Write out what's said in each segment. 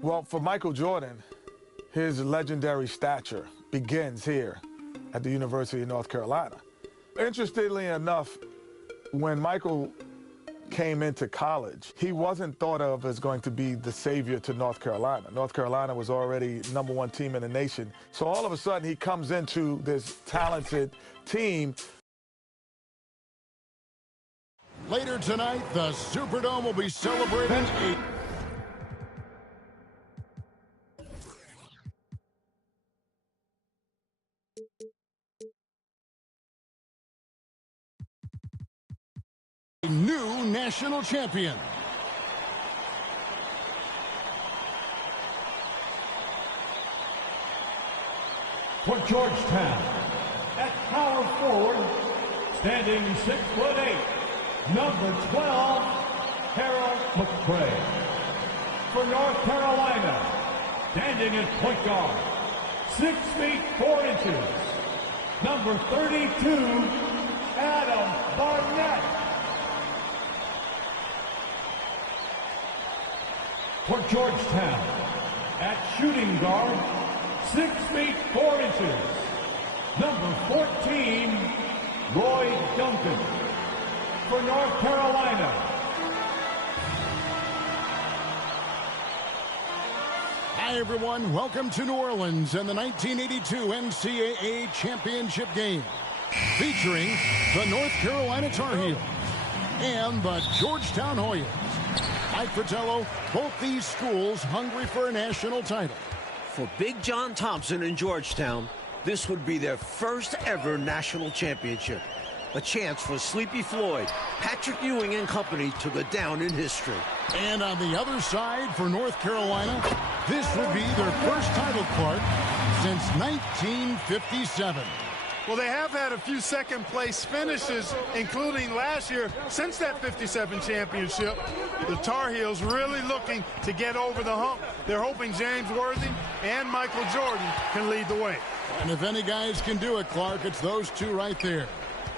Well, for Michael Jordan, his legendary stature begins here at the University of North Carolina. Interestingly enough, when Michael came into college, he wasn't thought of as going to be the savior to North Carolina. North Carolina was already #1 team in the nation. So all of a sudden, he comes into this talented team. Later tonight, the Superdome will be celebrating a new national champion. For Georgetown, at power forward, standing 6'8", number 12, Harold McCray. For North Carolina, standing at point guard, 6 feet 4 inches, number 32, Adam Barnett. For Georgetown, at shooting guard, 6 feet 4 inches, number 14, Roy Duncan. For North Carolina. Hi, everyone. Welcome to New Orleans and the 1982 NCAA Championship game, featuring the North Carolina Tar Heels and the Georgetown Hoyas. Mike Fratello, both these schools hungry for a national title. For Big John Thompson in Georgetown, this would be their first ever national championship. A chance for Sleepy Floyd, Patrick Ewing and company to go down in history. And on the other side for North Carolina, this would be their first title, Clark, since 1957. Well, they have had a few second-place finishes, including last year. Since that 57 championship, the Tar Heels really looking to get over the hump. They're hoping James Worthy and Michael Jordan can lead the way. And if any guys can do it, Clark, it's those two right there.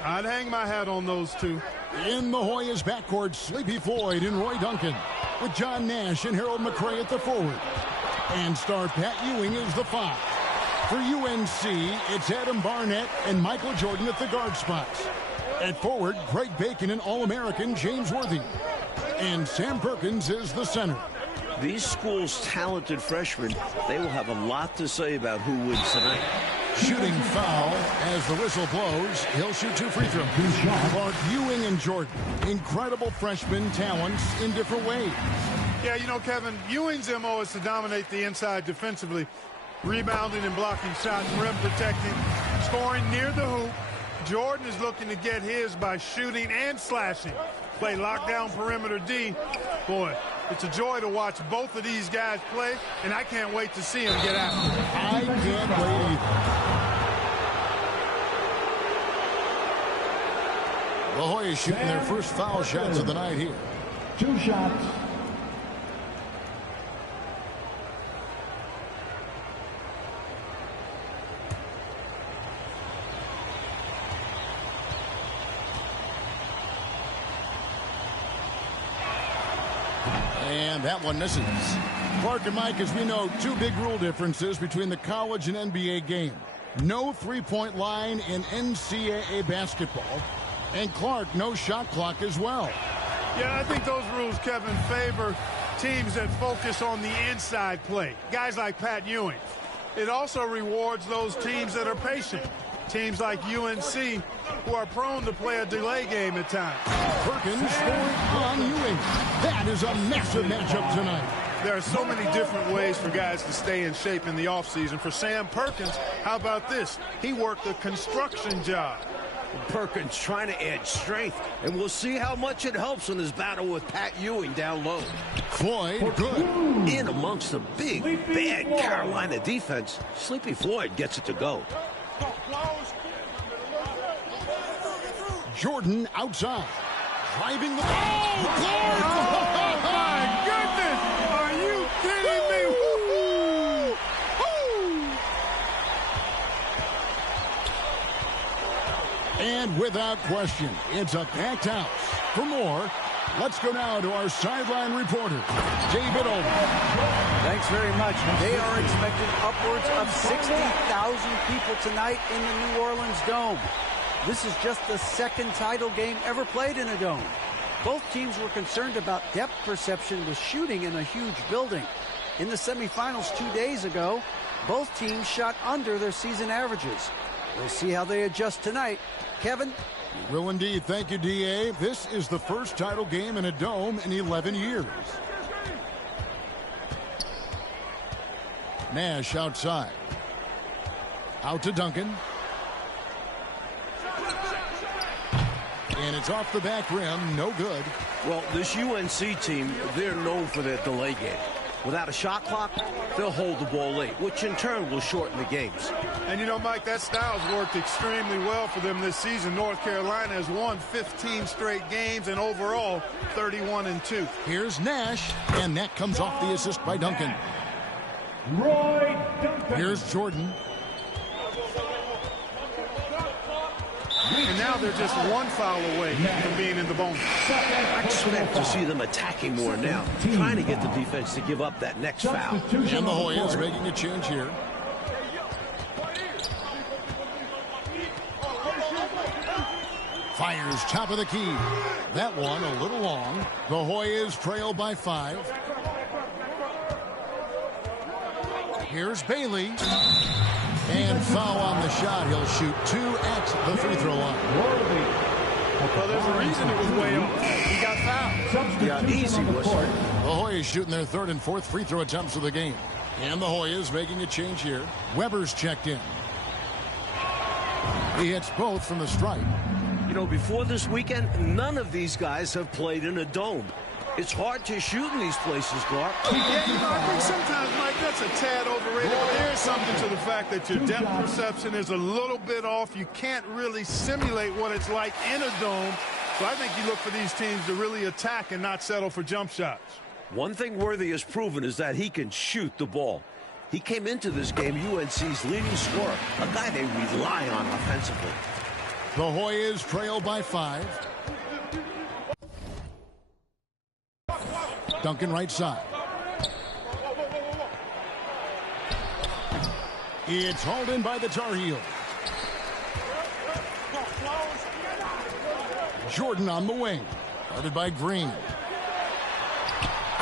I'd hang my hat on those two. In the Hoyas backcourt, Sleepy Floyd and Roy Duncan, with John Nash and Harold McCray at the forward. And star Pat Ewing is the 5. For UNC, it's Adam Barnett and Michael Jordan at the guard spots. At forward, Greg Bacon and All-American James Worthy. And Sam Perkins is the center. These schools' talented freshmen, they will have a lot to say about who wins tonight. Shooting foul as the whistle blows. He'll shoot 2 free throws. Clark, Ewing and Jordan, incredible freshman talents in different ways. Yeah, you know, Kevin, Ewing's MO is to dominate the inside defensively, rebounding and blocking shots, rim protecting, scoring near the hoop. Jordan is looking to get his by shooting and slashing. Play lockdown perimeter D. Boy, it's a joy to watch both of these guys play, and I can't wait to see them get after it. I can't wait either. The Hoyas shooting their first foul shots of the night here. 2 shots. And that one misses. Clark and Mike, as we know, 2 big rule differences between the college and NBA game. No three-point line in NCAA basketball. And Clark, no shot clock as well. Yeah, I think those rules, Kevin, favor teams that focus on the inside play. Guys like Pat Ewing. It also rewards those teams that are patient. Teams like UNC, who are prone to play a delay game at times. Perkins scoring on Ewing. That is a massive matchup tonight. There are so many different ways for guys to stay in shape in the offseason. For Sam Perkins, how about this? He worked a construction job. Perkins trying to add strength, and we'll see how much it helps in his battle with Pat Ewing down low. Floyd, good. In amongst the big, bad Carolina defense, Sleepy Floyd gets it to go. Jordan outside. Driving the... Oh, Clark! Oh, my goodness! Are you kidding me? Woo-hoo! And without question, it's a packed house. For more, Let's go now to our sideline reporter, David Olden. Thanks very much. They are expecting upwards of 60,000 people tonight in the New Orleans Dome. This is just the second title game ever played in a dome. Both teams were concerned about depth perception with shooting in a huge building. In the semifinals 2 days ago, both teams shot under their season averages. We'll see how they adjust tonight. Kevin? Will indeed. Thank you, D.A. This is the first title game in a dome in 11 years. Nash outside. Out to Duncan. And it's off the back rim. No good. Well, this UNC team, they're known for their delay game. Without a shot clock, they'll hold the ball late, which in turn will shorten the games. And you know, Mike, that style's worked extremely well for them this season. North Carolina has won 15 straight games and overall 31-2. Here's Nash, and that comes off the assist by Duncan. Roy Duncan. Here's Jordan. And now they're just one foul away from being in the bonus. I expect to see them attacking more now, trying to get the defense to give up that next foul. And the Hoyas making a change here. Fires top of the key. That one a little long. The Hoyas trail by 5. Here's Bailey. And foul on the shot. He'll shoot 2 at the free throw line. Well, there's a reason it was way off. He got fouled. Yeah, easy whistle. The Hoyas shooting their 3rd and 4th free throw attempts of the game. And the Hoyas making a change here. Weber's checked in. He hits both from the stripe. You know, before this weekend, none of these guys have played in a dome. It's hard to shoot in these places, Clark. Yeah, you know, I think sometimes, Mike, that's a tad overrated. But there is something to the fact that your depth perception is a little bit off. You can't really simulate what it's like in a dome. So I think you look for these teams to really attack and not settle for jump shots. One thing Worthy has proven is that he can shoot the ball. He came into this game UNC's leading scorer, a guy they rely on offensively. The Hoyas trail by 5. Duncan right side. It's hauled in by the Tar Heels. Jordan on the wing. Guarded by Green.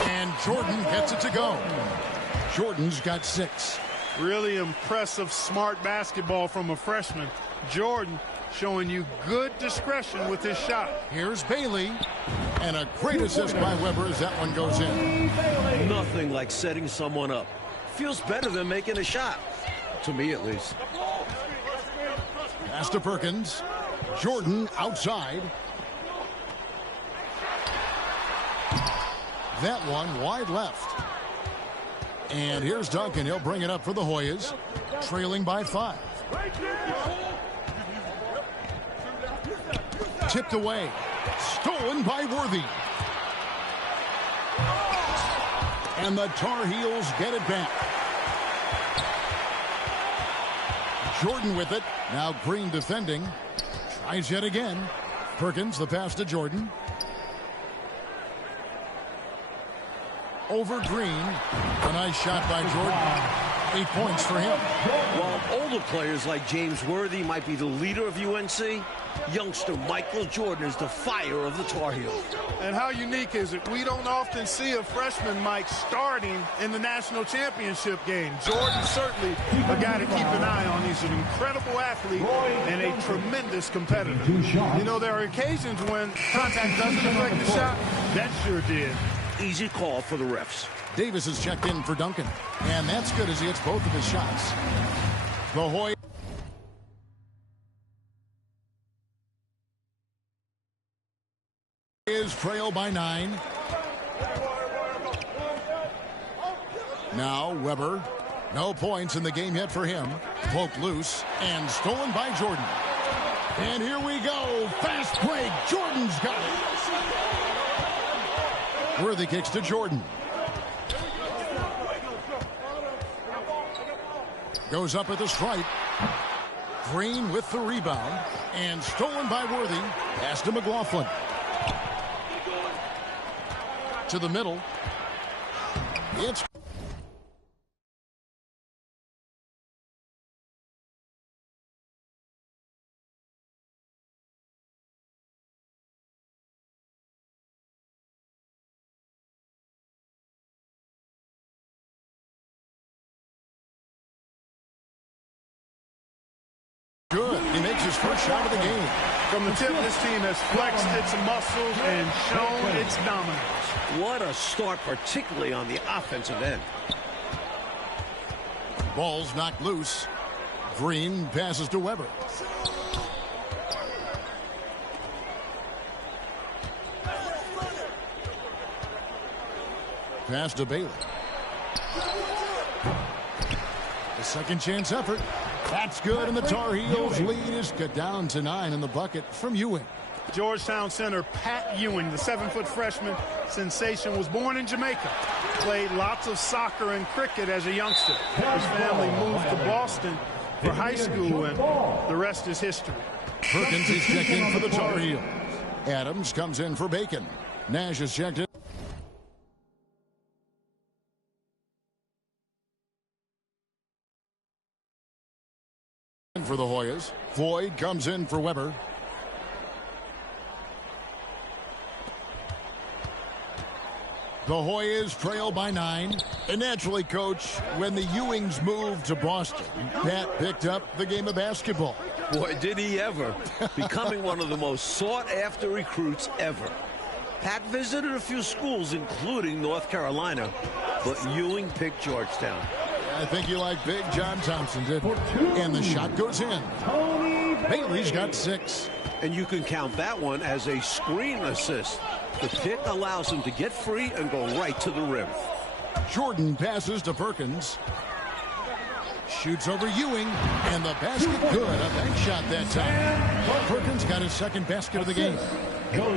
And Jordan gets it to go. Jordan's got 6. Really impressive, smart basketball from a freshman. Jordan showing you good discretion with his shot. Here's Bailey. And a great assist by Weber as that one goes in. Nothing like setting someone up. Feels better than making a shot. To me, at least. Pass to Perkins. Jordan outside. That one wide left. And here's Duncan. He'll bring it up for the Hoyas. Trailing by 5. Tipped away. Stolen by Worthy. And the Tar Heels get it back. Jordan with it. Now Green defending. Tries yet again. Perkins, the pass to Jordan. Over Green. A nice shot by Jordan. 8 points for him. While older players like James Worthy might be the leader of UNC, youngster Michael Jordan is the fire of the Tar Heels. And how unique is it? We don't often see a freshman, Mike, starting in the national championship game. Jordan's certainly a guy to keep an eye on. He's an incredible athlete and a tremendous competitor. You know, there are occasions when contact doesn't affect the shot. That sure did. Easy call for the refs. Davis has checked in for Duncan. And that's good as he hits both of his shots. The Hoyas trail by 9. Now Weber. No points in the game yet for him. Poked loose and stolen by Jordan. And here we go. Fast break. Jordan's got it. Worthy kicks to Jordan. Goes up at the stripe. Green with the rebound. And stolen by Worthy. Pass to McLaughlin. To the middle. It's good. He makes his first shot of the game. From the tip, this team has flexed its muscles and shown its dominance. What a start, particularly on the offensive end. Ball's knocked loose. Green passes to Weber. Pass to Bailey. A second chance effort. That's good, and the Tar Heels lead is cut down to 9 in the bucket from Ewing. Georgetown center Pat Ewing, the 7-foot freshman sensation, was born in Jamaica. Played lots of soccer and cricket as a youngster. His family moved to Boston for high school, and the rest is history. Perkins is checked in for the Tar Heels. Adams comes in for Bacon. Nash is checked in for the Hoyas. Floyd comes in for Weber. The Hoyas trail by 9. And naturally, Coach, when the Ewings moved to Boston, Pat picked up the game of basketball. Boy, did he ever. Becoming one of the most sought-after recruits ever. Pat visited a few schools, including North Carolina, but Ewing picked Georgetown. I think you like Big John Thompson, didn't you? And the shot goes in. Bailey's got 6. And you can count that one as a screen assist. The pick allows him to get free and go right to the rim. Jordan passes to Perkins. Shoots over Ewing, and the basket good. A bank shot that time. Perkins got his second basket of the game.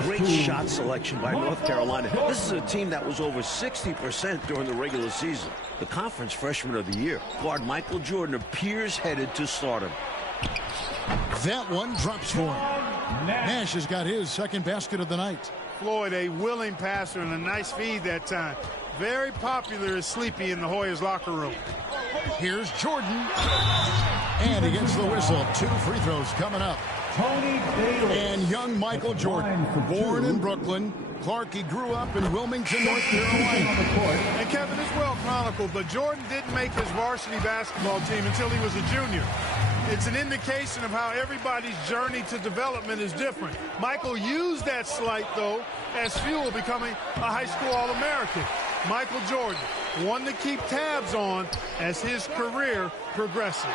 Great shot selection by North Carolina. This is a team that was over 60% during the regular season. The conference freshman of the year, guard Michael Jordan, appears headed to stardom. That one drops for him. Nash has got his second basket of the night. Floyd, a willing passer and a nice feed that time. Very popular as Sleepy in the Hoyas locker room. Here's Jordan. And he gets the whistle. 2 free throws coming up. Tony Bailey. And young Michael Jordan, born in Brooklyn. Clark, he grew up in Wilmington, North Carolina. And Kevin, is well chronicled, but Jordan didn't make his varsity basketball team until he was a junior. It's an indication of how everybody's journey to development is different. Michael used that slight, though, as fuel, becoming a high school All-American. Michael Jordan, one to keep tabs on as his career progresses.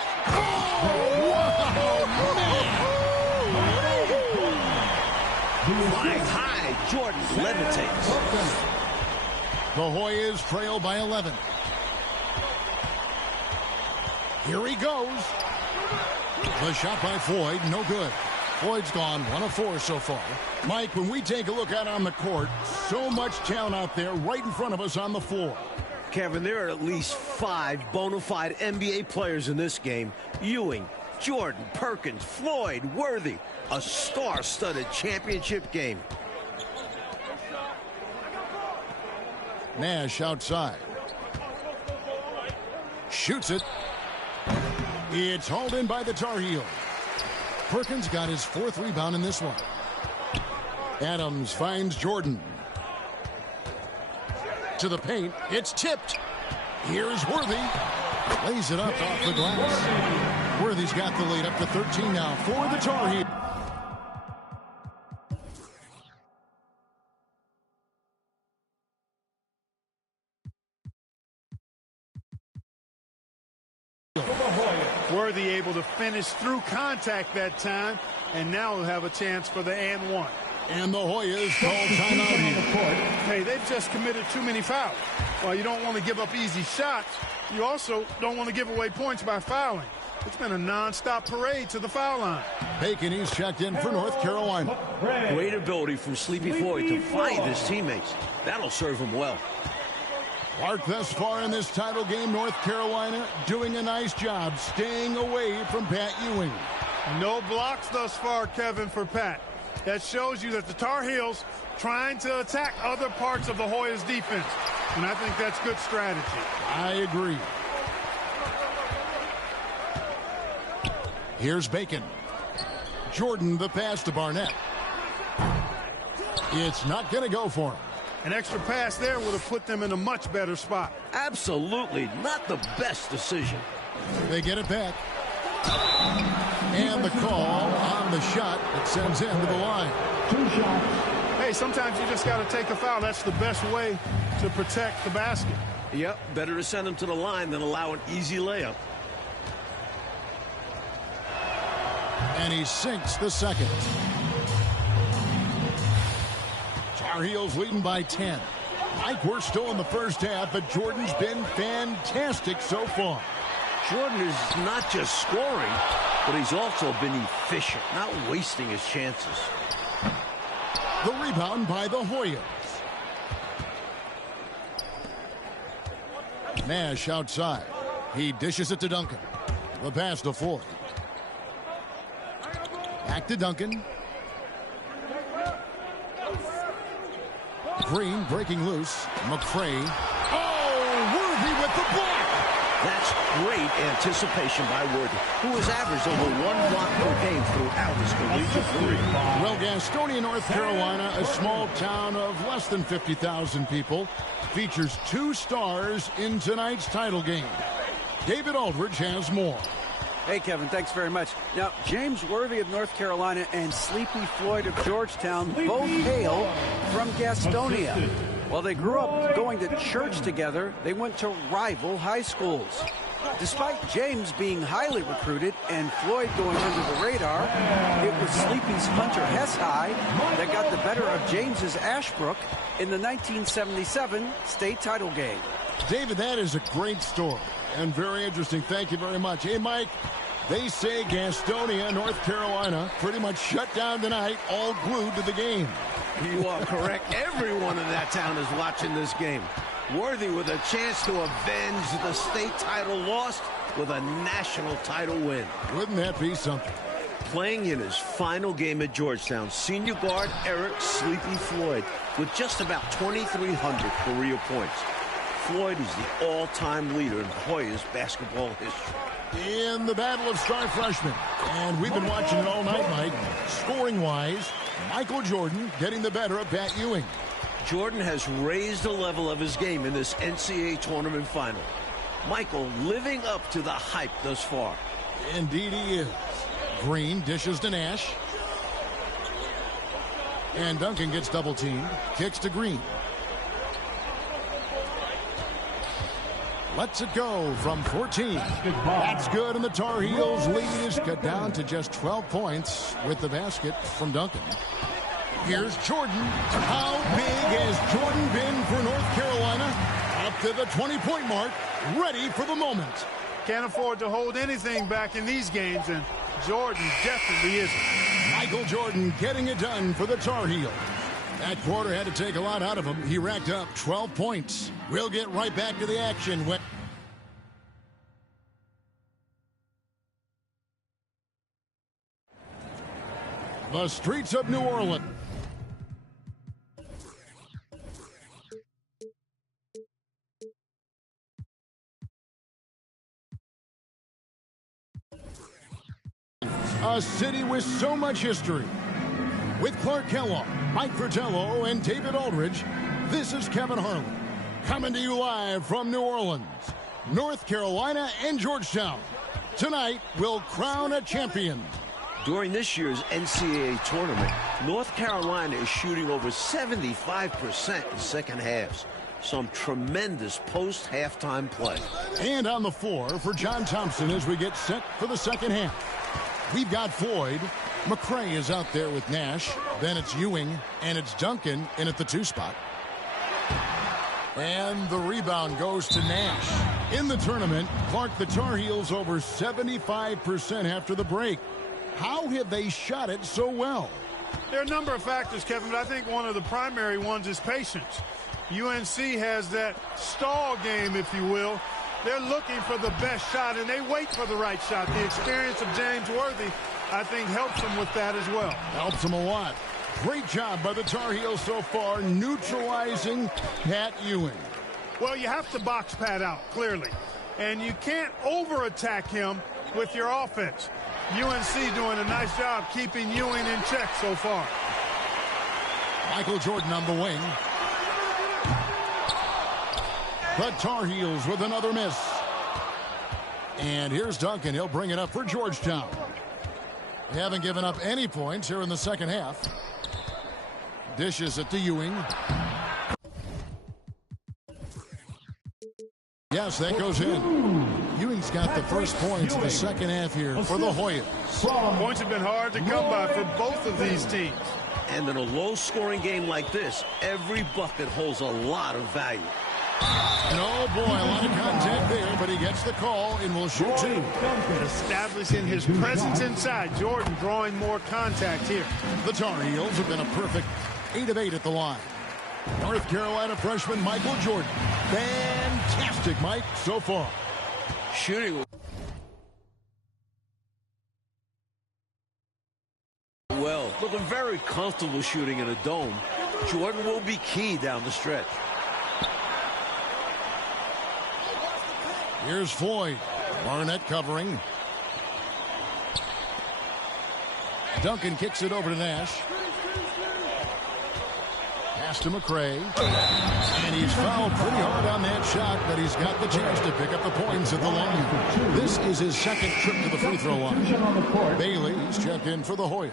Flying high, Jordan levitates. The Hoyas trail by 11. Here he goes. The shot by Floyd, no good. Floyd's gone 1 of 4 so far. Mike, when we take a look out on the court, so much talent out there right in front of us on the floor. Kevin, there are at least 5 bona fide NBA players in this game. Ewing, Jordan, Perkins, Floyd, Worthy. A star-studded championship game. Nash outside. Shoots it. It's hauled in by the Tar Heels. Perkins got his 4th rebound in this one. Adams finds Jordan. To the paint. It's tipped. Here's Worthy. Lays it up off the glass. Worthy's got the lead up to 13 now for the Tar Heels. Worthy able to finish through contact that time, and now he'll have a chance for the and one. And the Hoyas call timeout here. Hey, they've just committed too many fouls. While you don't want to give up easy shots, you also don't want to give away points by fouling. It's been a non-stop parade to the foul line. Bacon, he's checked in for North Carolina. Great ability from Sleepy Floyd to find his teammates. That'll serve him well. Clark, thus far in this title game, North Carolina doing a nice job staying away from Pat Ewing. No blocks thus far, Kevin, for Pat. That shows you that the Tar Heels trying to attack other parts of the Hoyas defense. And I think that's good strategy. I agree. Here's Bacon. Jordan the pass to Barnett. It's not going to go for him. An extra pass there would have put them in a much better spot. Absolutely not the best decision. They get it back. And the call on the shot that sends him to the line. 2 shots. Hey, sometimes you just got to take a foul. That's the best way to protect the basket. Yep, better to send him to the line than allow an easy layup. And he sinks the second. Tar Heels leading by 10. Mike, we're still in the first half, but Jordan's been fantastic so far. Jordan is not just scoring, but he's also been efficient, not wasting his chances. The rebound by the Hoyas. Nash outside. He dishes it to Duncan. The pass to Floyd. Back to Duncan. Green breaking loose. McCray. Oh, Worthy with the block. That's great anticipation by Worthy, who has averaged over 1 block per game throughout his collegiate career. Well, Gastonia, North Carolina, a small town of less than 50,000 people, features 2 stars in tonight's title game. David Aldridge has more. Hey, Kevin, thanks very much. Now, James Worthy of North Carolina and Sleepy Floyd of Georgetown both hail from Gastonia. While they grew up going to church together, they went to rival high schools. Despite James being highly recruited and Floyd going under the radar, it was Sleepy's Hunter Hess High that got the better of James's Ashbrook in the 1977 state title game. David, that is a great story and very interesting. Thank you very much. Hey, Mike, they say Gastonia, North Carolina, pretty much shut down tonight, all glued to the game. You are correct. Everyone in that town is watching this game. Worthy with a chance to avenge the state title lost with a national title win. Wouldn't that be something? Playing in his final game at Georgetown, senior guard Eric Sleepy Floyd with just about 2,300 career points. Floyd is the all-time leader in Hoyas basketball history. In the battle of star freshmen, and we've been watching it all night, Mike. Scoring-wise, Michael Jordan getting the better of Pat Ewing. Jordan has raised the level of his game in this NCAA tournament final. Michael living up to the hype thus far. Indeed he is. Green dishes to Nash. And Duncan gets double-teamed. Kicks to Green. Lets it go from 14. That's good, and the Tar Heels lead is cut down to just 12 points with the basket from Duncan. Here's Jordan. How big has Jordan been for North Carolina? Up to the 20-point mark, ready for the moment. Can't afford to hold anything back in these games, and Jordan definitely isn't. Michael Jordan getting it done for the Tar Heels. That quarter had to take a lot out of him. He racked up 12 points. We'll get right back to the action. The streets of New Orleans. A city with so much history. With Clark Kellogg, Mike Fratello, and David Aldridge, this is Kevin Harlan, coming to you live from New Orleans, North Carolina, and Georgetown. Tonight, we'll crown a champion. During this year's NCAA tournament, North Carolina is shooting over 75% in second halves. Some tremendous post-halftime play. And on the floor for John Thompson as we get set for the second half. We've got Floyd. McCray is out there with Nash. Then it's Ewing, and it's Duncan in at the 2 spot. And the rebound goes to Nash. In the tournament, Clark, the Tar Heels over 75% after the break. How have they shot it so well? There are a number of factors, Kevin, but I think one of the primary ones is patience. UNC has that stall game, if you will. They're looking for the best shot, and they wait for the right shot. The experience of James Worthy, I think, helps them with that as well. Helps them a lot. Great job by the Tar Heels so far, neutralizing Pat Ewing. Well, you have to box Pat out, clearly. And you can't over-attack him with your offense. UNC doing a nice job keeping Ewing in check so far. Michael Jordan on the wing. The Tar Heels with another miss. And here's Duncan. He'll bring it up for Georgetown. They haven't given up any points here in the second half. Dishes it to Ewing. Yes, that goes in. Ewing's got the first points of the second half here for the Hoyas. Points have been hard to come by for both of these teams. And in a low-scoring game like this, every bucket holds a lot of value. And oh boy, a lot of contact there, but he gets the call and will shoot two. Establishing his presence inside. Jordan drawing more contact here. The Tar Heels have been a perfect 8 of 8 at the line. North Carolina freshman Michael Jordan. Fantastic, Mike, so far. Shooting well, looking very comfortable shooting in a dome. Jordan will be key down the stretch. Here's Floyd. Barnett covering. Duncan kicks it over to Nash. Pass to McCray. And he's fouled pretty hard on that shot, but he's got the chance to pick up the points at the line. This is his second trip to the free throw line. Bailey's checked in for the Hoyas.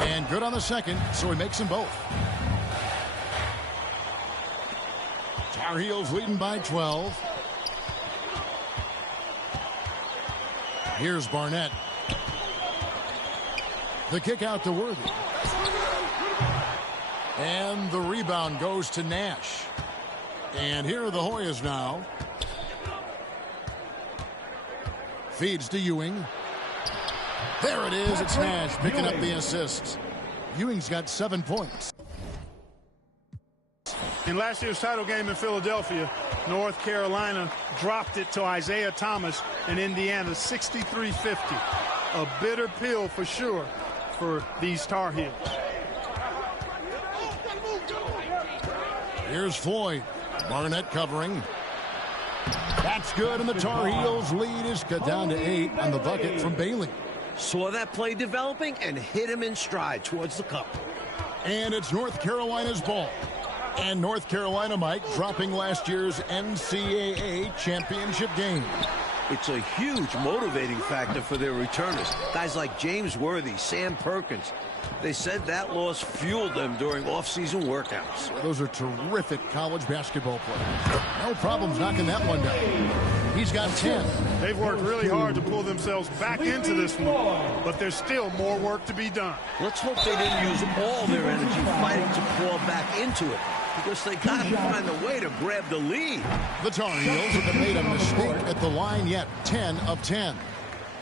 And good on the second, so he makes them both. Tar Heels leading by 12. Here's Barnett. The kick out to Worthy. And the rebound goes to Nash. And here are the Hoyas now. Feeds to Ewing. There it is. It's Nash picking up the assist. Ewing's got 7 points. In last year's title game in Philadelphia, North Carolina dropped it to Isaiah Thomas in Indiana, 63-50. A bitter pill for sure for these Tar Heels. Here's Floyd. Barnett covering. That's good, and the Tar Heels lead is cut down to 8 on the bucket from Bailey. Saw that play developing and hit him in stride towards the cup. And it's North Carolina's ball. And North Carolina, Mike, dropping last year's NCAA championship game. It's a huge motivating factor for their returners. Guys like James Worthy, Sam Perkins. They said that loss fueled them during off-season workouts. Those are terrific college basketball players. No problems knocking that one down. He's got 10. They've worked really hard to pull themselves back into this one, but there's still more work to be done. Let's hope they didn't use all their energy fighting to claw back into it, because they got to find a way to grab the lead. The Tar Heels haven't made a mistake at the line yet. 10 of 10.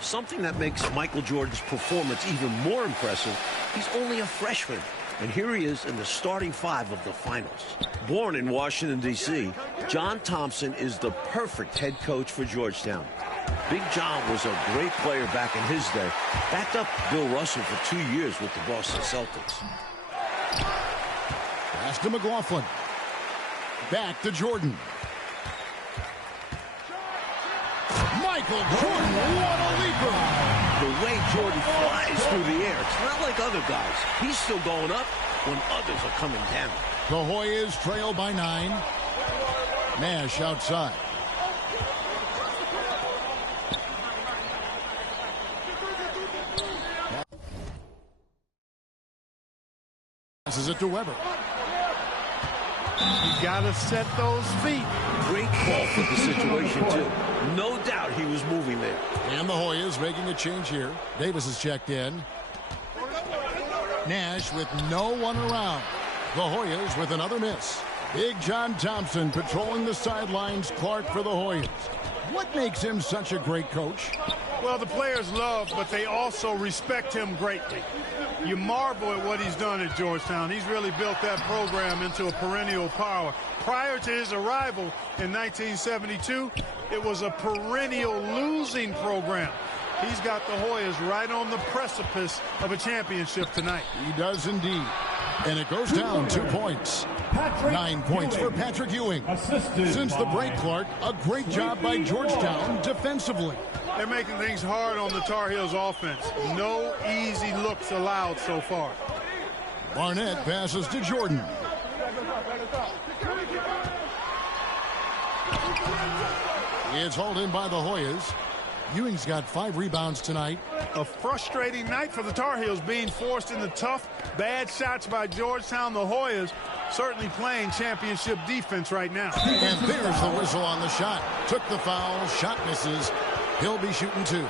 Something that makes Michael Jordan's performance even more impressive, he's only a freshman. And here he is in the starting 5 of the finals. Born in Washington, D.C., John Thompson is the perfect head coach for Georgetown. Big John was a great player back in his day. Backed up Bill Russell for 2 years with the Boston Celtics. Pass to McLaughlin. Back to Jordan. Michael Jordan, what a leaper! The way Jordan flies through the air, it's not like other guys. He's still going up when others are coming down. The Hoyas trail by 9. Nash outside. Passes it to Weber. You got to set those feet. Great call for the situation, too. No doubt he was moving there. And the Hoyas making a change here. Davis is checked in. Nash with no one around. The Hoyas with another miss. Big John Thompson patrolling the sidelines. Clark for the Hoyas. What makes him such a great coach? Well, the players love, but they also respect him greatly. You marvel at what he's done at Georgetown. He's really built that program into a perennial power. Prior to his arrival in 1972, it was a perennial losing program. He's got the Hoyas right on the precipice of a championship tonight. He does indeed. And it goes down 2 points. 9 points for Patrick Ewing. Since the break, Clark, a great job by Georgetown defensively. They're making things hard on the Tar Heels offense. No easy looks allowed so far. Barnett passes to Jordan. It's hauled in by the Hoyas. Ewing's got 5 rebounds tonight. A frustrating night for the Tar Heels, being forced into tough, bad shots by Georgetown. The Hoyas certainly playing championship defense right now. And there's the whistle on the shot. Took the foul, shot misses. He'll be shooting 2. The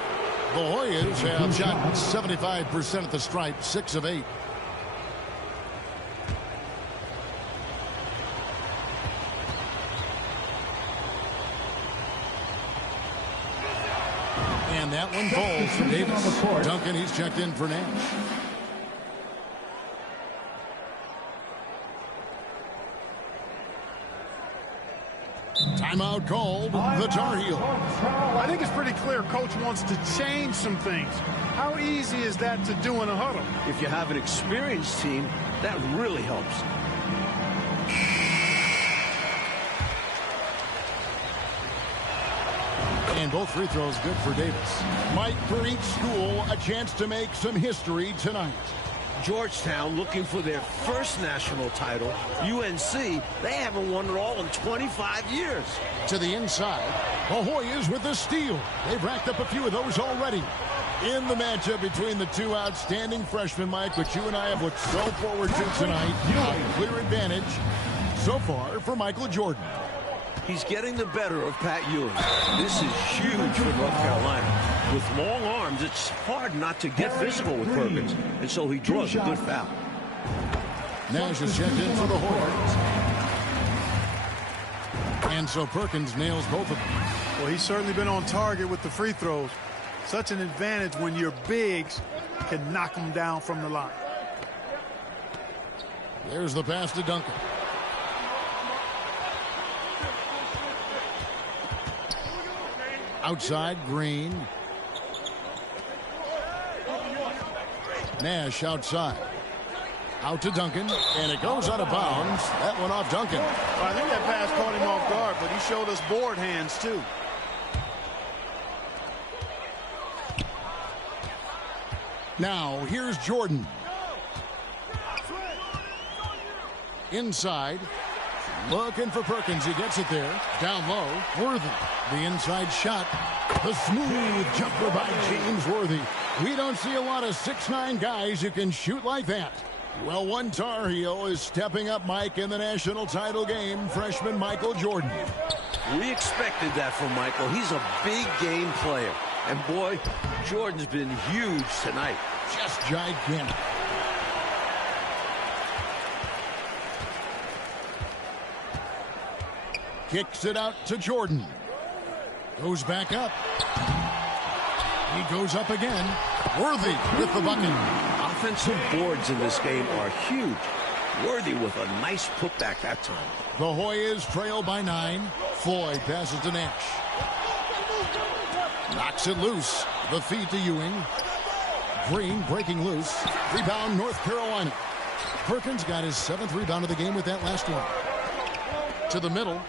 Hoyas have shot 75% at the stripe, 6 of 8. And that one falls for Davis. Duncan, he's checked in for Nash. Timeout called. The Tar Heels. I think it's pretty clear Coach wants to change some things. How easy is that to do in a huddle? If you have an experienced team, that really helps. And both free throws good for Davis. Mike, for each school, a chance to make some history tonight. Georgetown looking for their first national title. UNC, they haven't won it all in 25 years. To the inside, the Hoyas with the steal. They've racked up a few of those already. In the matchup between the two outstanding freshmen, Mike, which you and I have looked so forward to tonight, a clear advantage so far for Michael Jordan. He's getting the better of Pat Ewing. This is huge for North Carolina. With long arms, it's hard not to get physical with Perkins, and so he draws a good foul. Nash is checked in for the Hoyas. And so Perkins nails both of them. Well, he's certainly been on target with the free throws. Such an advantage when your bigs can knock them down from the line. There's the pass to Duncan. Outside, Green. Nash outside. Out to Duncan, and it goes out of bounds. That one off Duncan. Well, I think that pass caught him off guard, but he showed us board hands, too. Now, here's Jordan. Inside. Looking for Perkins. He gets it there. Down low. Worthy. The inside shot. The smooth jumper by James Worthy. We don't see a lot of 6'9" guys who can shoot like that. Well, one Tar Heel is stepping up, Mike, in the national title game. Freshman Michael Jordan. We expected that from Michael. He's a big game player. And boy, Jordan's been huge tonight. Just gigantic. Kicks it out to Jordan. Goes back up. He goes up again. Worthy with the bucket. Offensive boards in this game are huge. Worthy with a nice putback that time. The Hoyas trail by 9. Floyd passes to Nash. Knocks it loose. The feed to Ewing. Green breaking loose. Rebound North Carolina. Perkins got his 7th rebound of the game with that last one. To the middle.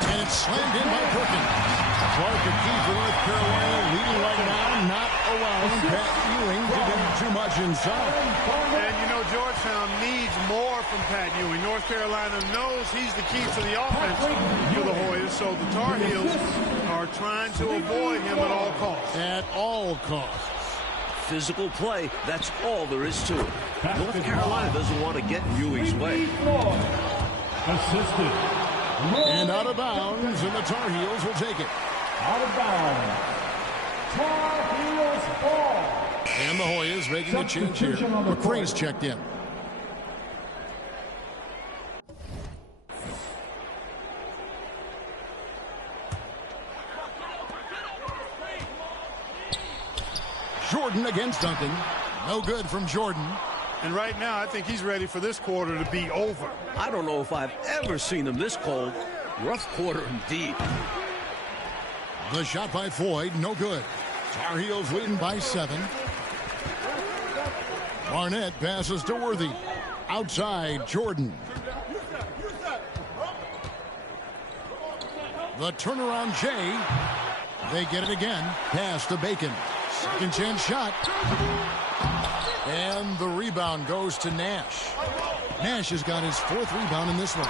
And it's slammed in by Perkins. Clark, a key for North Carolina, leading right now, not allowing Pat Ewing to get too much inside. And you know, Georgetown needs more from Pat Ewing. North Carolina knows he's the key to the offense for the Hoyas, so the Tar Heels are trying to avoid him at all costs. At all costs. Physical play, that's all there is to it. North Carolina doesn't want to get in Ewing's way. Assisted. And out of bounds, and the Tar Heels will take it. Out of bounds. Tar Heels ball. And the Hoyas making a change here. McCray's checked in. Jordan against Duncan. No good from Jordan. And right now, I think he's ready for this quarter to be over. I don't know if I've ever seen him this cold. Rough quarter indeed. The shot by Floyd, no good. Tar Heels leading by 7. Barnett passes to Worthy. Outside, Jordan. The turnaround, Jay. They get it again. Pass to Bacon. Second chance shot. And the rebound goes to Nash. Nash has got his 4th rebound in this one.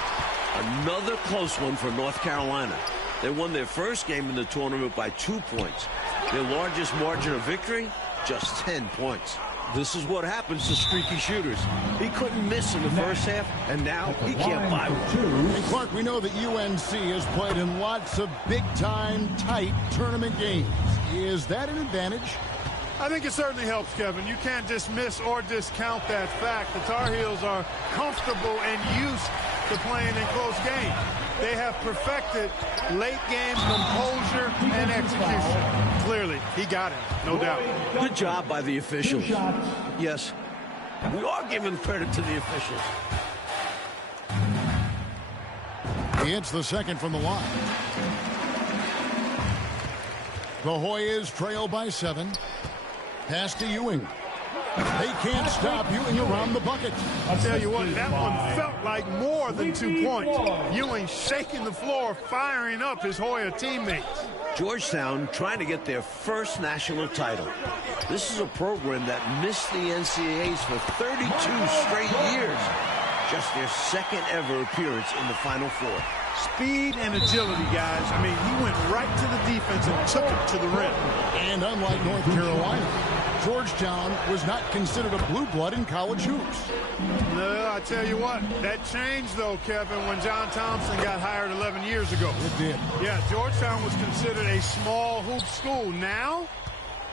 Another close one for North Carolina. They won their first game in the tournament by 2 points. Their largest margin of victory, just 10 points. This is what happens to streaky shooters. He couldn't miss in the first half, and now he can't buy one. And Clark, we know that UNC has played in lots of big-time, tight tournament games. Is that an advantage? I think it certainly helps, Kevin. You can't dismiss or discount that fact. The Tar Heels are comfortable and used to playing in close games. They have perfected late-game composure and execution. Clearly, he got it, no doubt. Good job by the officials. Yes, we are giving credit to the officials. He hits the second from the line. The Hoyas trail by 7. Pass to Ewing. They can't stop Ewing around the bucket. I'll tell you what, that one felt like more than 2 points. Ewing shaking the floor, firing up his Hoya teammates. Georgetown trying to get their first national title. This is a program that missed the NCAAs for 32 straight years. Just their second ever appearance in the Final Four. Speed and agility, guys. I mean, he went right to the defense and took it to the rim. And unlike North Carolina, Georgetown was not considered a blue blood in college hoops. No, I tell you what, that changed, though, Kevin, when John Thompson got hired 11 years ago. It did. Yeah, Georgetown was considered a small hoop school. Now,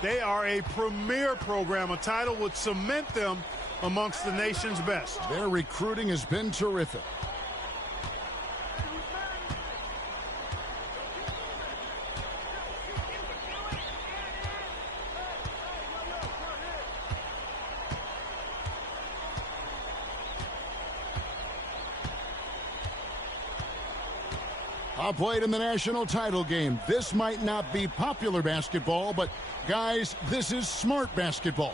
they are a premier program. A title would cement them amongst the nation's best. Their recruiting has been terrific. Played in the national title game. This might not be popular basketball, but guys, this is smart basketball.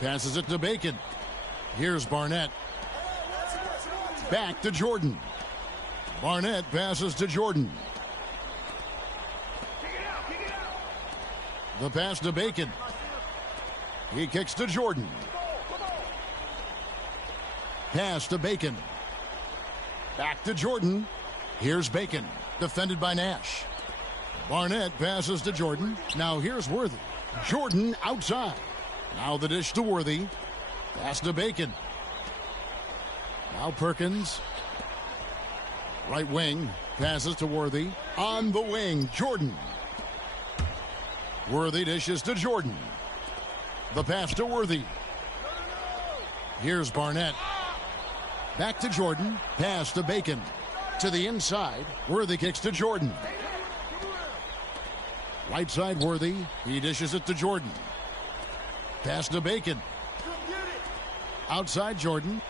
Passes it to Bacon. Here's Barnett. Back to Jordan. Barnett passes to Jordan. The pass to Bacon. He kicks to Jordan. Pass to Bacon. Back to Jordan. Here's Bacon. Defended by Nash. Barnett passes to Jordan. Now here's Worthy. Jordan outside. Now the dish to Worthy. Pass to Bacon. Now Perkins. Right wing. Passes to Worthy. On the wing, Jordan. Worthy dishes to Jordan. The pass to Worthy. Here's Barnett. Back to Jordan. Pass to Bacon. To the inside. Worthy kicks to Jordan. Right side Worthy. He dishes it to Jordan. Pass to Bacon. Outside Jordan.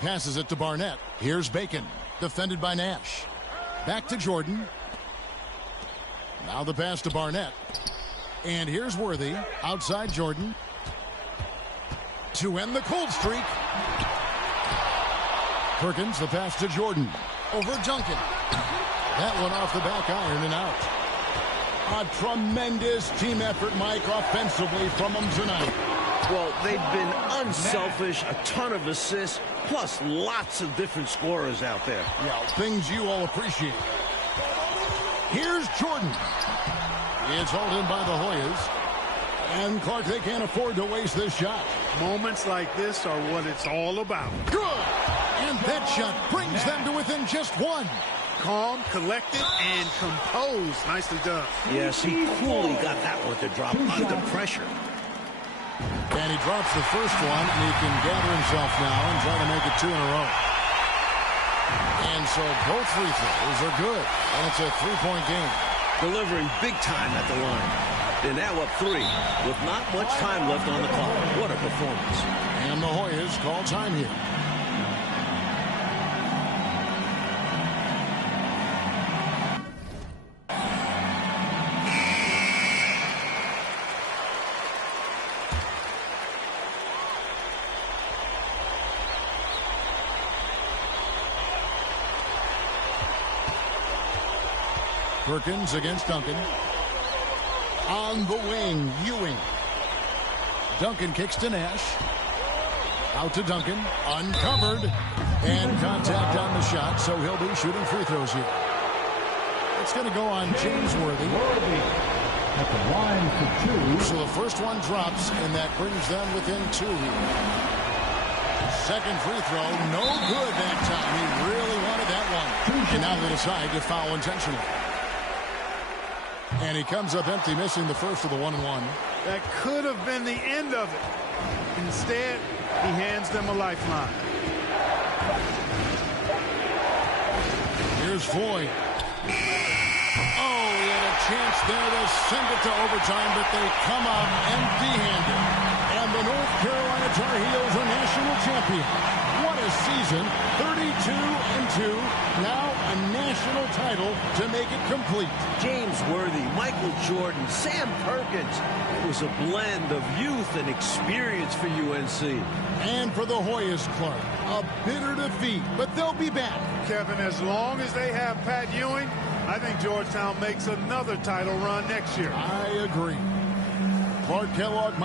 Passes it to Barnett. Here's Bacon. Defended by Nash. Back to Jordan. Now the pass to Barnett. And here's Worthy. Outside Jordan. To end the cold streak. Perkins, the pass to Jordan. Over Duncan. That one off the back iron and out. A tremendous team effort, Mike, offensively from them tonight. Well, they've been unselfish, a ton of assists, plus lots of different scorers out there. Yeah, things you all appreciate. Here's Jordan. It's hauled in by the Hoyas. And Clark, they can't afford to waste this shot. Moments like this are what it's all about. Good! And that shot brings them to within just one. calm, collected, and composed. Nicely done. Yes, he coolly got that one to drop under pressure. And he drops the first one, and he can gather himself now and try to make it 2 in a row. And so both free throws are good, and it's a 3-point game. Delivering big time at the line. They're now up 3 with not much time left on the clock. What a performance. And the Hoyas call time here. Perkins against Duncan. On the wing, Ewing. Duncan kicks to Nash. Out to Duncan. Uncovered. And contact on the shot, so he'll be shooting free throws here. It's going to go on James Worthy. At the line for 2. So the first one drops, and that brings them within 2 here. Second free throw, no good that time. He really wanted that one. And now they decide to foul intentionally. And he comes up empty, missing the first of the 1-and-1. That could have been the end of it. Instead, he hands them a lifeline. Here's Floyd. Oh, he had a chance there to send it to overtime, but they come out empty-handed. And the North Carolina Tar Heels are national champion. What a season. 32-2. Now a national title to make it complete. James Worthy, Michael Jordan, Sam Perkins. It was a blend of youth and experience for UNC. And for the Hoyas, Clark, a bitter defeat, but they'll be back. Kevin, as long as they have Pat Ewing, I think Georgetown makes another title run next year. I agree. Clark Kellogg.